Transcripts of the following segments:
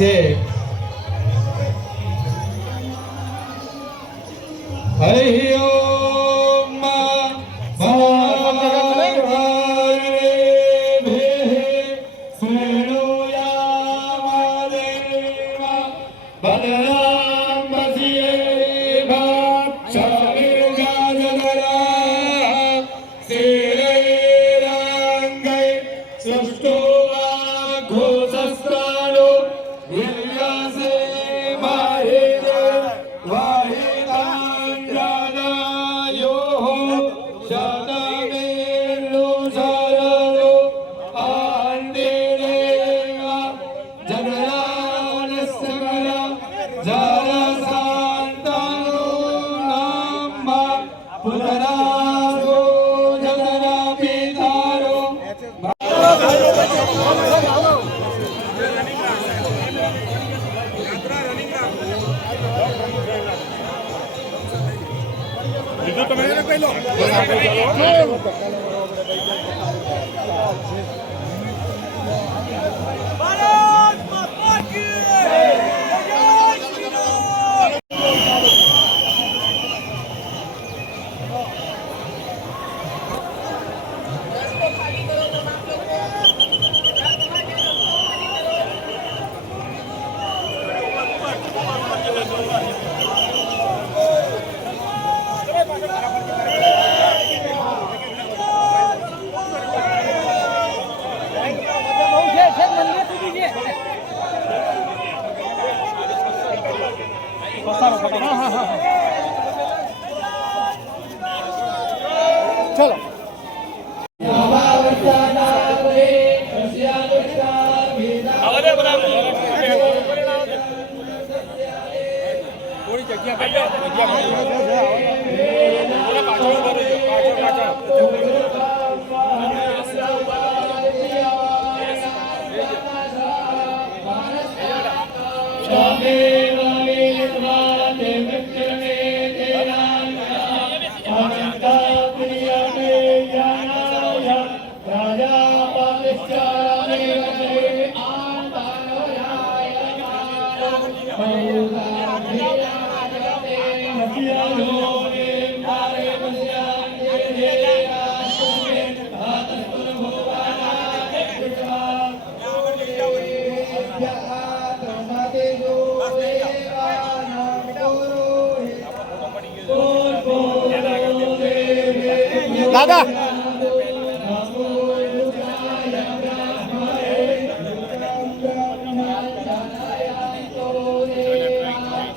છે હરિ ઓમ ચલો દાદા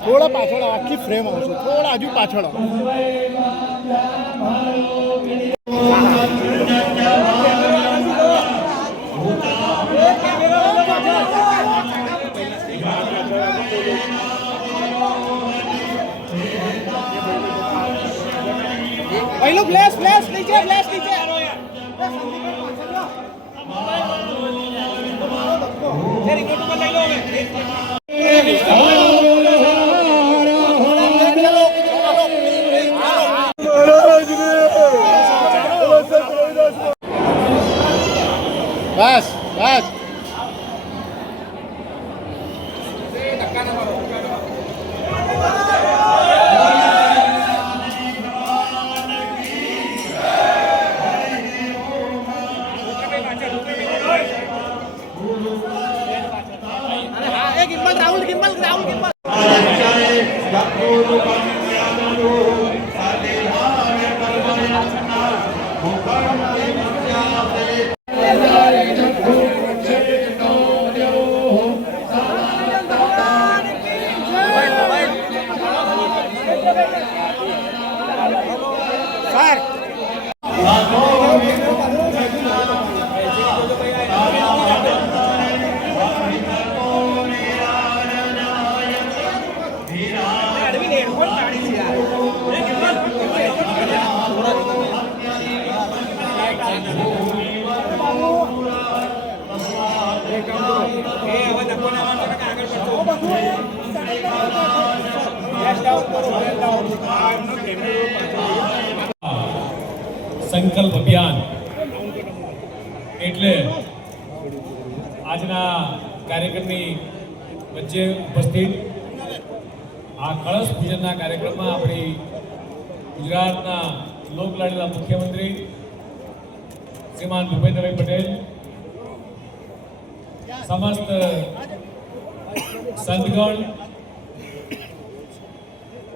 થોડા પાછળ આખી ફ્રેમ આવશે થોડા હજુ પાછળ પહેલો ફ્લેશ નીચે બસ સંકલ્પ અભિયાન એટલે આજના કાર્યક્રમની વચ્ચે ઉપસ્થિત આ કળશ પૂજનના કાર્યક્રમમાં આપણી ગુજરાતના લોકલાડીલા મુખ્યમંત્રી શ્રીમાન ભૂપેન્દ્રભાઈ પટેલ, સમસ્ત સંતગણ,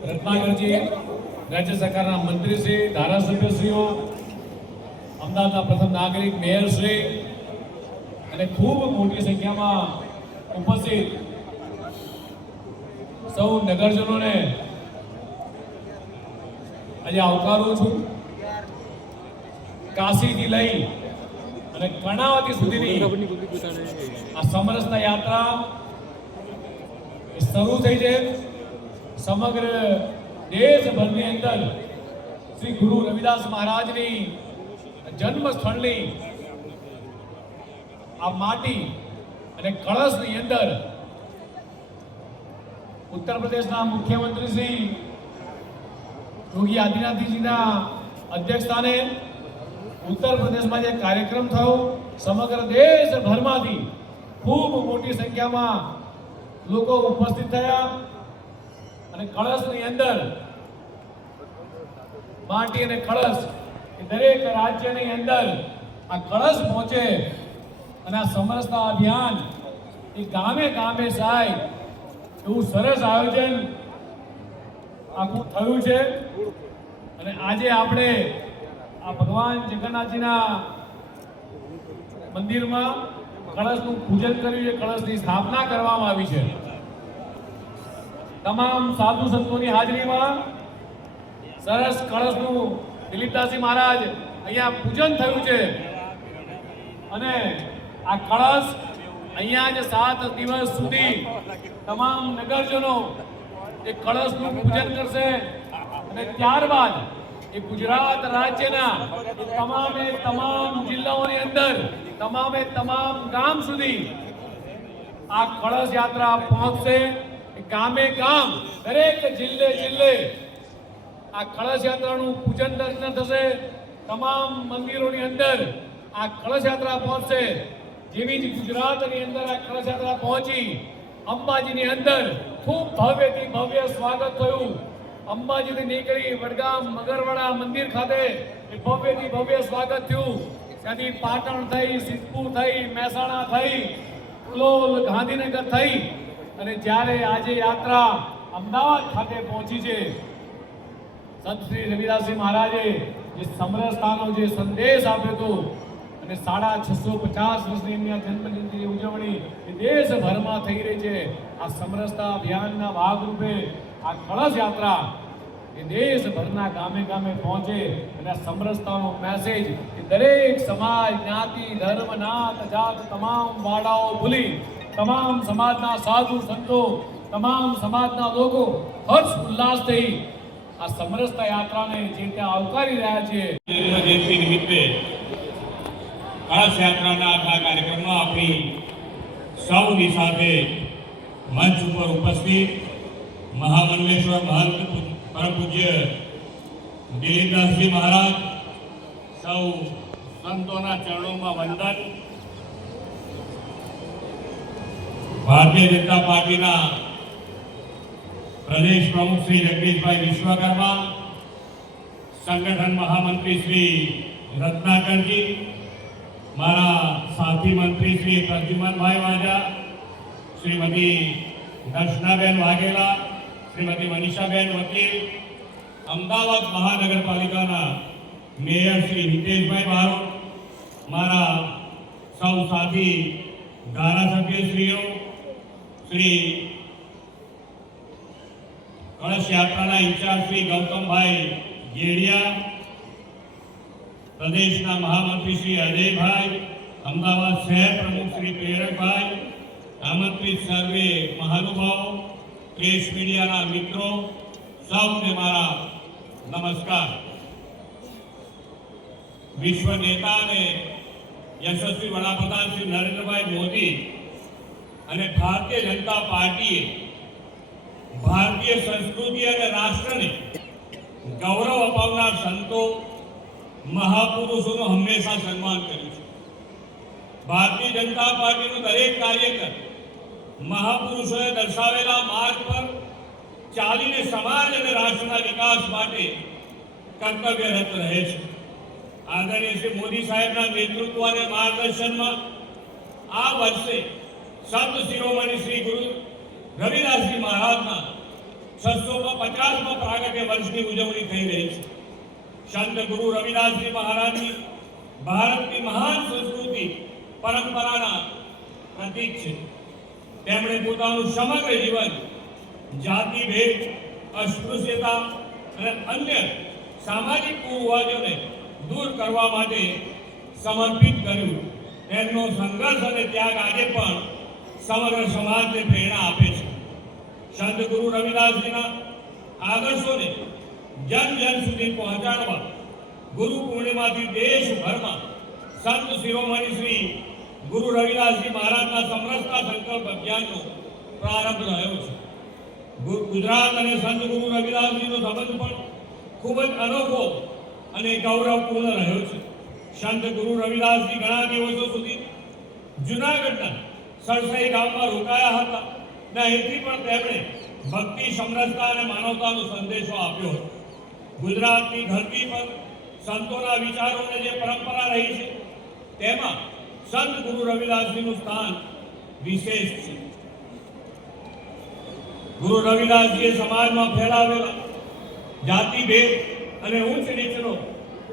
રત્નાકરજી, રાજ્ય સરકારના મંત્રીશ્રી, ધારાસભ્યશ્રીઓ, અમદાવાદના પ્રથમ નાગરિક મેયરશ્રી અને ખૂબ મોટી સંખ્યામાં ઉપસ્થિત સૌ નગરજનોને આજે આવકારું છું. કાશીથી લઈ અને કર્ણાવતી સુધીની આ સમરસતા યાત્રા શરૂ થઈ છે. સમગ્ર દેશભરની અંદર શ્રી ગુરુ રવિદાસ મહારાજની જન્મ સ્થળની આ માટી અને કળશની અંદર ઉત્તર પ્રદેશના મુખ્યમંત્રી શ્રી યોગી આદિત્યનાથજીના અધ્યક્ષસ્થાને ઉત્તર પ્રદેશમાં જે કાર્યક્રમ થયો, સમગ્ર દેશભરમાંથી ખૂબ મોટી સંખ્યામાં લોકો ઉપસ્થિત થયા અને કળશની અંદર માટી અને કળશ દરેક રાજ્યની અંદર આ કળશ પહોંચે અને આ સમરસતા અભિયાન એ ગામે ગામે જાય એવું સરસ આયોજન આખું થયું છે. અને આજે આપણે આ ભગવાન જગન્નાથજીના મંદિરમાં કળશનું પૂજન કર્યું છે, કળશની સ્થાપના કરવામાં આવી છે. તમામ સાધુ સંતોની હાજરીમાં સરસ કળશનું દિલીપદાસજી મહારાજ અહીંયા પૂજન થયું છે અને આ કળશ અહીંયા જ 7 દિવસ સુધી તમામ નગરજનો એ કળશનું પૂજન કરશે અને ત્યારબાદ એ ગુજરાત રાજ્યના તમામ જિલ્લાઓની અંદર તમામ ગામ સુધી આ કળશ યાત્રા પહોંચશે. ગામે ગામ દરેક જિલ્લે આ કળશ યાત્રાનું પૂજન દર્શન થશે. તમામ મંદિરોની અંદર આ કળશ યાત્રા પહોંચશે. જેવી જ ગુજરાતની અંદર આ કળશ યાત્રા પહોંચી અંબાજીની અંદર ખૂબ ભવ્યથી ભવ્ય સ્વાગત થયું. અંબાજીથી નીકળી વડગામ મગરવાડા મંદિર ખાતે એ ભવ્યથી ભવ્ય સ્વાગત થયું. ત્યાંથી પાટણ થઈ, સિદ્ધપુર થઈ, મહેસાણા થઈ, કલોલ, ગાંધીનગર થઈ અને જ્યારે આજે યાત્રા અમદાવાદ ખાતે પહોંચી છે, સંત શ્રી રવિદાસજી મહારાજે જે સમરસતાનો જે સંદેશ આપ્યો હતો અને 650 વર્ષની એમની જન્મજયંતિની ઉજવણી એ દેશભરમાં થઈ રહી છે. આ સમરસતા અભિયાનના ભાગરૂપે આ કળશ યાત્રા એ દેશભરના ગામે ગામે પહોંચે અને આ સમરસતાનો મેસેજ એ દરેક સમાજ, જ્ઞાતિ, ધર્મ, નાત, જાત તમામ વાડાઓ ભૂલી તમામ સમાજના સાધુ સંતો, તમામ સમાજના લોકો હર્ષ ઉલ્લાસથી આ સમરસતા યાત્રાને જે ત્યાં આવકારી રહ્યા છે. જન્મજયંતિ નિમિત્તે કળશ યાત્રાના આ કાર્યક્રમમાં આપણી સૌની સાથે મંચ ઉપર ઉપસ્થિત મહામંડલેશ્વર મહંત પરમ પૂજ્ય દિલીપદાસજી મહારાજ, સૌ સંતોના ચરણોમાં વંદન. ભારતીય જનતા પાર્ટીના પ્રદેશ પ્રમુખ શ્રી જગદીશભાઈ વિશ્વકર્મા, સંગઠન મહામંત્રી શ્રી રત્નાકરજી, મારા સાથી મંત્રી શ્રી પ્રદ્યુમનભાઈ વાજા, શ્રીમતી દર્શનાબેન વાઘેલા, શ્રીમતી મનીષાબેન વકીલ, અમદાવાદ મહાનગરપાલિકાના મેયર શ્રી હિતેશભાઈ બારોટ, મારા સૌ સાથી ધારાસભ્યશ્રીઓ, શ્રી કળશ યાત્રાના ઇન્ચાર્જ શ્રી ગૌતમભાઈ ગેડિયા, પ્રદેશના મહામંત્રી શ્રી અજયભાઈ, અમદાવાદ શહેર પ્રમુખ શ્રી પ્રેરકભાઈ, આમંત્રિત સર્વે મહાનુભાવો, પ્રેસ મીડિયાના મિત્રો, સૌને મારા નમસ્કાર. વિશ્વ નેતા અને યશસ્વી વડાપ્રધાન શ્રી નરેન્દ્રભાઈ મોદી અને ભારતીય જનતા પાર્ટીએ ભારતીય સંસ્કૃતિ અને રાષ્ટ્રને ગૌરવ અપાવનાર સંતો, મહાપુરુષોનું હંમેશા સન્માન કર્યું છે. ભારતીય જનતા પાર્ટીનું દરેક કાર્યકર મહાપુરુષોએ દર્શાવેલા માર્ગ પર ચાલીને સમાજ અને રાષ્ટ્રના વિકાસ માટે કર્તવ્યરત રહે છે. આદરણીય શ્રી મોદી સાહેબના નેતૃત્વ અને માર્ગદર્શનમાં આ વર્ષે સંત શિરોમણી શ્રી ગુરુ રવિદાસજી મહારાજના 650મા પ્રાગટ્ય વર્ષની ઉજવણી થઈ રહી છે. સંત ગુરુ રવિદાસજી મહારાજની ભારતની મહાન સંસ્કૃતિ પરંપરાના પ્રતીક છે. તેમણે પોતાનું સમગ્ર જીવન જાતિભેદ, અસ્પૃશ્યતા અને અન્ય સામાજિક કુરિવાજોને દૂર કરવા માટે સમર્પિત કર્યું. તેમનો સંઘર્ષ અને ત્યાગ આજે પણ સમગ્ર સમાજને પ્રેરણા આપે છે. સંત ગુરુ રવિદાસજીના આદર્શોને જન જન સુધી પહોંચાડવા ગુરુ પૂર્ણિમાથી દેશભરમાં સંત શિરોમણી શ્રી ગુરુ રવિદાસજી મહારાજના સમરસતા સંકલ્પ અભિયાનનો પ્રારંભ રહ્યો છે. ગુજરાત અને સંત ગુરુ રવિદાસજીનો સંબંધ પણ ખૂબ જ અનોખો અને ગૌરવપૂર્ણ રહ્યો છે. સંત ગુરુ રવિદાસજી ઘણા દિવસો સુધી જૂનાગઢના સરસઈ ગામમાં રોકાયા હતા અને અહીંથી પણ તેમણે ભક્તિ, સમરસતા અને માનવતાનો સંદેશો આપ્યો હતો. ગુજરાતની ધરતી પર સંતોના વિચારોને જે પરંપરા રહી છે તેમાં સંત ગુરુ રવિદાસજીનું સ્થાન વિશેષ છે. ગુરુ રવિદાસજીએ સમાજમાં ફેલાવેલા જાતિભેદ અને ઊંચ નીચનો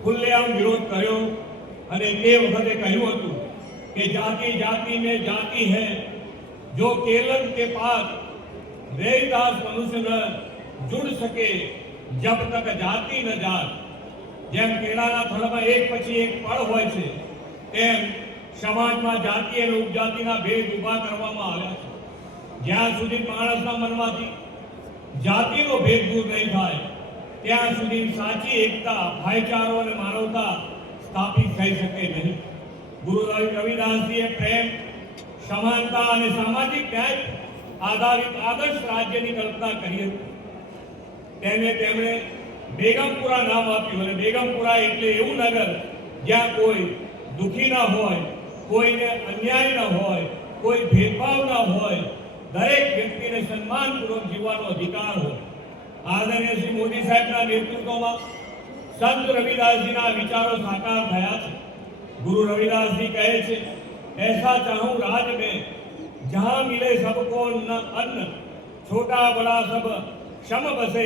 ખુલ્લેઆમ વિરોધ કર્યો અને તે વખતે કહ્યું હતું કે જાતિ જાતિ में जाति है जो केलक के पास रैदास मनुष्य न जुड़ सके जब तक जाति न जात. જેમ કેળાના થડમાં એક પછી એક પળ હોય છે તેમ સમાજમાં જાતિ અને ઉપજાતિના ભેદ ઊભા કરવામાં આવ્યા છે. જ્યાં સુધી માણસના મનમાંથી જાતિનો ભેદ દૂર નહીં થાય ત્યાં સુધી સાચી એકતા, ભાઈચારો અને માનવતા સ્થાપિત થઈ શકે નહીં. ગુરુ રવિદાસજીએ પ્રેમ, સમાનતા અને સામાજિક ન્યાય આધારિત આદર્શ રાજ્યની કલ્પના કરી હતી. તેમણે બેગમપુરા નામ આપ્યું અને બેગમપુરા એટલે એવું નગર જ્યાં કોઈ દુઃખી ના હોય, કોઈને અન્યાય ના હોય, કોઈ ભેદભાવ ના હોય, દરેક વ્યક્તિને સન્માનપૂર્વક જીવવાનો અધિકાર હોય. આદરણીય શ્રી મોદી સાહેબના નેતૃત્વમાં સંત રવિદાસજીના વિચારો સાકાર થયા છે. गुरु रविदास जी कहे छे, ऐसा चाहूं राज में जहां मिले सबको अन्न, छोटा बड़ा सब सम बसे,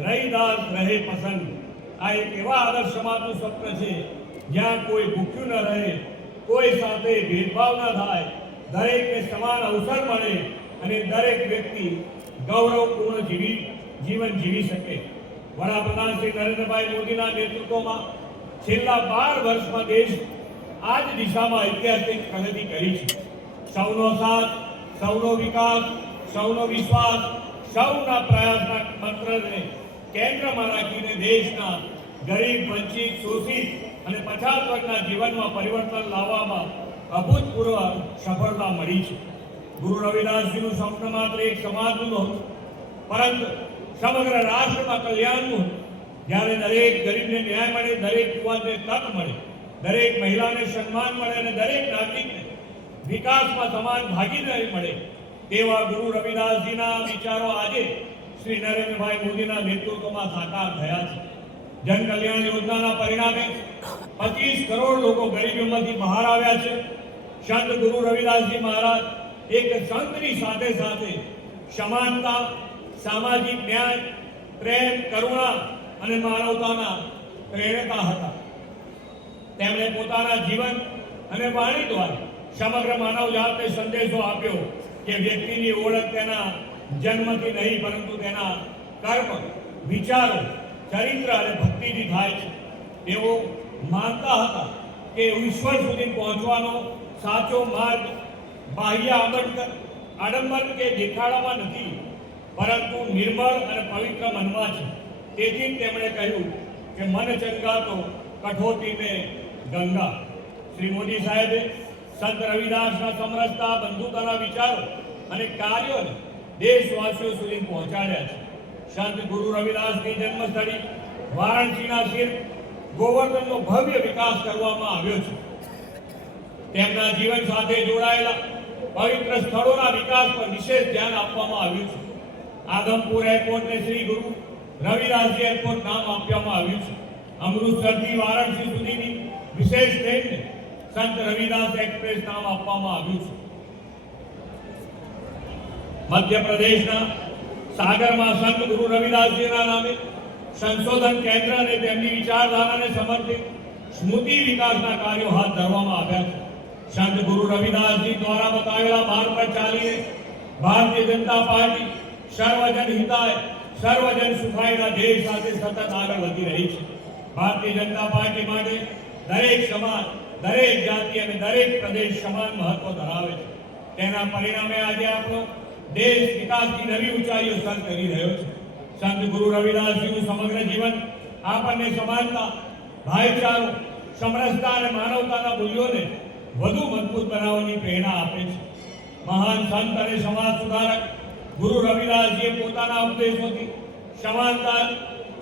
रविदास रहे पसंद. आ एक एवा आदर्श समाजનું સ્વપ્ન છે જ્યાં કોઈ ભૂખ્યું ન રહે, કોઈ સાથે ભેદભાવ ન થાય, દરેકને સમાન અવસર મળે અને દરેક વ્યક્તિ ગૌરવપૂર્ણ જીવન જીવી શકે. વડાપ્રધાન શ્રી નરેન્દ્રભાઈ મોદીના નેતૃત્વમાં છેલ્લા 12 વર્ષમાં દેશ આ જ દિશામાં ઐતિહાસિક પ્રગતિ કરી છે. સૌનો સાથ, સૌનો વિકાસ, સૌનો વિશ્વાસ, સૌના પ્રયાસના મંત્રને કેન્દ્રમાં રાખીને દેશના ગરીબ, વંચિત, શોષિત અને પછાત વર્ગના જીવનમાં પરિવર્તન લાવવામાં અભૂતપૂર્વ સફળતા મળી છે. ગુરુ રવિદાસજીનું સ્વપ્ન માત્ર એક સમાજનું નહોતું, પરંતુ સમગ્ર રાષ્ટ્રમાં કલ્યાણનું. જ્યારે દરેક ગરીબને ન્યાય મળે, દરેક યુવાનને તક મળે, દરેક મહિલાને સન્માન મળે અને દરેક નાગરિકને વિકાસમાં સમાન ભાગીદારી મળે, તેવા ગુરુ રવિદાસજીના વિચારો આજે શ્રી નરેન્દ્રભાઈ મોદીના નેતૃત્વમાં સાકાર થયા છે. જન કલ્યાણ યોજનાના પરિણામે 25 કરોડ લોકો ગરીબીમાંથી બહાર આવ્યા છે. સંત ગુરુ રવિદાસજી મહારાજ એક સંતની સાથે સાથે સમાનતા, સામાજિક ન્યાય, પ્રેમ, કરુણા અને માનવતાના પ્રેરકા હતા. તેમણે પોતાના જીવન અને વાણી દ્વારા સમગ્ર માનવજાતને સંદેશો આપ્યો કે વ્યક્તિની ઓળખ તેના જન્મથી નહીં પરંતુ તેના કર્મ, વિચારો, ચરિત્ર અને ભક્તિથી થાય છે. તેઓ માનતા હતા કે ઈશ્વર સુધી પહોંચવાનો સાચો માર્ગ બાહ્ય આડંબર કે દેખાડામાં નથી, પરંતુ નિર્મળ અને પવિત્ર મનમાં છે. તેથી જ તેમણે કહ્યું કે મન ચંગા તો કઠોતી ને ગંગા. શ્રી મોદી સાહેબે સંત રવિદાસના સમરસતા, બંધુતાના વિચારો અને કાર્યોને દેશવાસીઓ સુધી પહોંચાડ્યા છે. સંત ગુરુ રવિદાસની જન્મસ્થળી વારાણસીના શિર ગોવર્ધનનો ભવ્ય વિકાસ કરવામાં આવ્યો છે. તેમના જીવન સાથે જોડાયેલા પવિત્ર સ્થળોના વિકાસ પર વિશેષ ધ્યાન આપવામાં આવ્યું છે. આદમપુર એરપોર્ટને શ્રી ગુરુ રવિદાસજી એરપોર્ટ નામ આપવામાં આવ્યું છે. અમૃતસરથી વારાણસી સુધીની વિશેષ ટ્રેનને સંત રવિદાસ એક્સપ્રેસ નામ આપવામાં આવ્યું છે. મધ્યપ્રદેશના સાગરમાં સંત ગુરુ રવિદાસજીના નામે સંશોધન કેન્દ્ર અને તેમની વિચારધારાને સમર્પિત સ્મૃતિ વિકાસના કાર્યો હાથ ધરવામાં આવ્યા છે. સંત ગુરુ રવિદાસજી દ્વારા બતાવેલા માર્ગ પર ચાલીને ભારતીય જનતા પાર્ટી સર્વજન હિતાય સર્વજન સુખાયના ધ્યેય સાથે સતત આગળ વધી રહી છે. ભારતીય જનતા પાર્ટી માટે દરેક સમાજ, દરેક જાતિ અને દરેક પ્રદેશ સમાન મહત્વ ધરાવે છે. તેના પરિણામે આજે આપણો દેશ વિકાસની નવી ઊંચાઈઓ સર કરી રહ્યો છે. સંત ગુરુ રવિદાસજીનું સમગ્ર જીવન આપણને સમાનતા, ભાઈચારો, સમરસતા અને માનવતાના મૂલ્યોને વધુ મજબૂત બનાવવાની પ્રેરણા આપે છે. મહાન સંત અને સમાજ સુધારક ગુરુ રવિદાસજીએ પોતાના ઉપદેશોથી સમાનતા,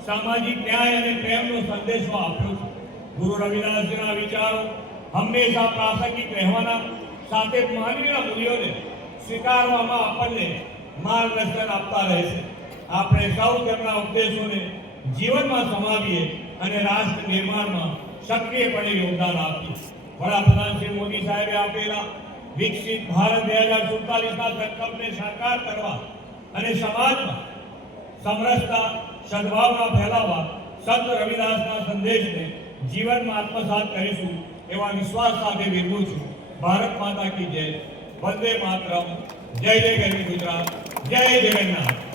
સામાજિક ન્યાય અને પ્રેમનો સંદેશો આપ્યો છે. ગુરુ રવિદાસજીના વિચારો હંમેશા પ્રાસંગિક રહેવાના સાથે માનવીના મૂલ્યોને સ્વીકારવામાં આપણને માર્ગદર્શન આપતા રહેશે. આપણે સૌ તેમના ઉપદેશોને જીવનમાં સમાવીએ અને રાષ્ટ્ર નિર્માણમાં સક્રિયપણે યોગદાન આપીએ. વડાપ્રધાન શ્રી મોદી સાહેબે આપેલા વિકસિત ભારત 2047ના સંકલ્પને સાકાર કરવા અને સમાજમાં સમરસતા, સદભાવના ફેલાવવા સંત રવિદાસના સંદેશને જીવનમાં આત્મસાત કરીશું એવા વિશ્વાસ સાથે વિરમું છું. ભારત માતા કી જય. વંદે માતરમ. જય જય ગરવી ગુજરાત. જય જગન્નાથ.